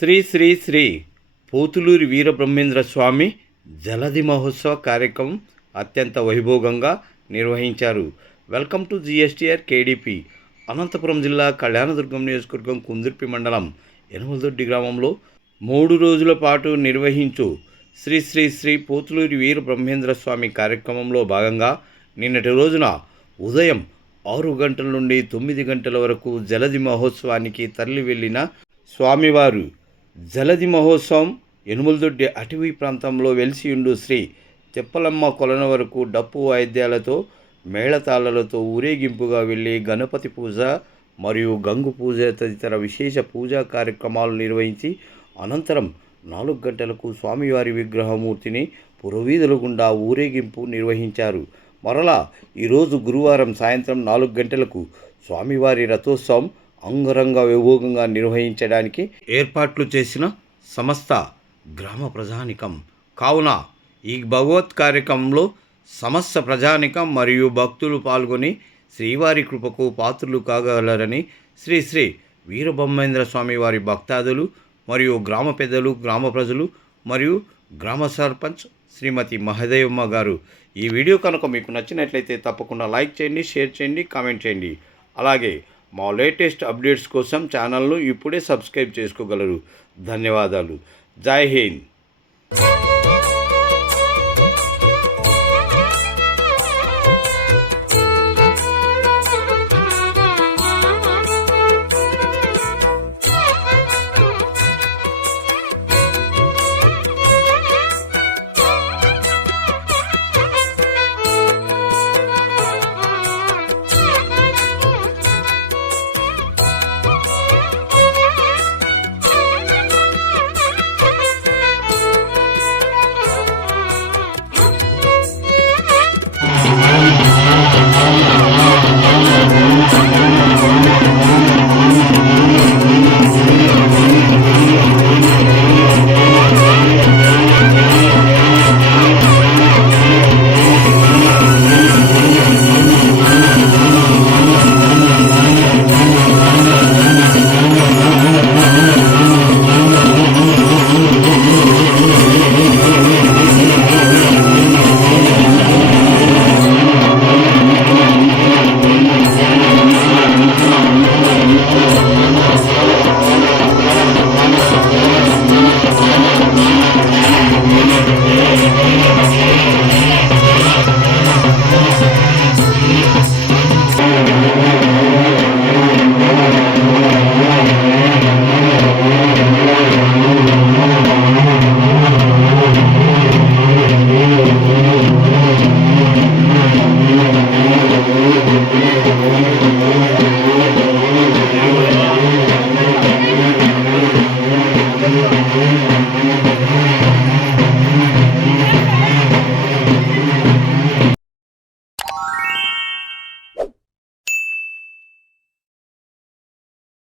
శ్రీ శ్రీ శ్రీ పోతులూరి వీరబ్రహ్మేంద్ర స్వామి జలధి మహోత్సవ కార్యక్రమం అత్యంత వైభోగంగా నిర్వహించారు. Welcome to GSTR KDP Anantapuram జిల్లా కళ్యాణదుర్గం నియోజకవర్గం కుందుర్పి మండలం ఎనమదొడ్డి గ్రామంలో మూడు రోజుల పాటు నిర్వహించు శ్రీ శ్రీ శ్రీ పోతులూరి వీర బ్రహ్మేంద్ర స్వామి కార్యక్రమంలో భాగంగా నిన్నటి రోజున ఉదయం ఆరు గంటల నుండి తొమ్మిది గంటల వరకు జలధి మహోత్సవానికి తరలి వెళ్ళిన స్వామివారు జలది మహోత్సవం ఎనుములదొడ్డి అటవీ ప్రాంతంలో వెలిసియుండు శ్రీ తెప్పలమ్మ కొలన వరకు డప్పు వాయిద్యాలతో మేళతాళాలతో ఊరేగింపుగా వెళ్ళి గణపతి పూజ మరియు గంగు పూజ తదితర విశేష పూజా కార్యక్రమాలు నిర్వహించి అనంతరం నాలుగు గంటలకు స్వామివారి విగ్రహమూర్తిని పురవీధుల గుండా ఊరేగింపు నిర్వహించారు. మరలా ఈరోజు గురువారం సాయంత్రం నాలుగు గంటలకు స్వామివారి రథోత్సవం అంగరంగ వైభోగంగా నిర్వహించడానికి ఏర్పాట్లు చేసిన సమస్త గ్రామ ప్రజానికం. కావున ఈ భగవత్ కార్యక్రమంలో సమస్త ప్రజానికం మరియు భక్తులు పాల్గొని శ్రీవారి కృపకు పాత్రులు కాగలరని శ్రీ శ్రీ వీరబ్రహ్మేంద్ర స్వామి వారి భక్తాదులు మరియు గ్రామ పెద్దలు గ్రామ ప్రజలు మరియు గ్రామ సర్పంచ్ శ్రీమతి మహదేవమ్మ గారు. ఈ వీడియో కనుక మీకు నచ్చినట్లయితే తప్పకుండా లైక్ చేయండి షేర్ చేయండి కామెంట్ చేయండి. అలాగే మా లేటెస్ట్ అప్డేట్స్ కోసం ఛానల్ను ఇప్పుడే సబ్స్క్రైబ్ చేసుకోగలరు. ధన్యవాదాలు. జై హింద్.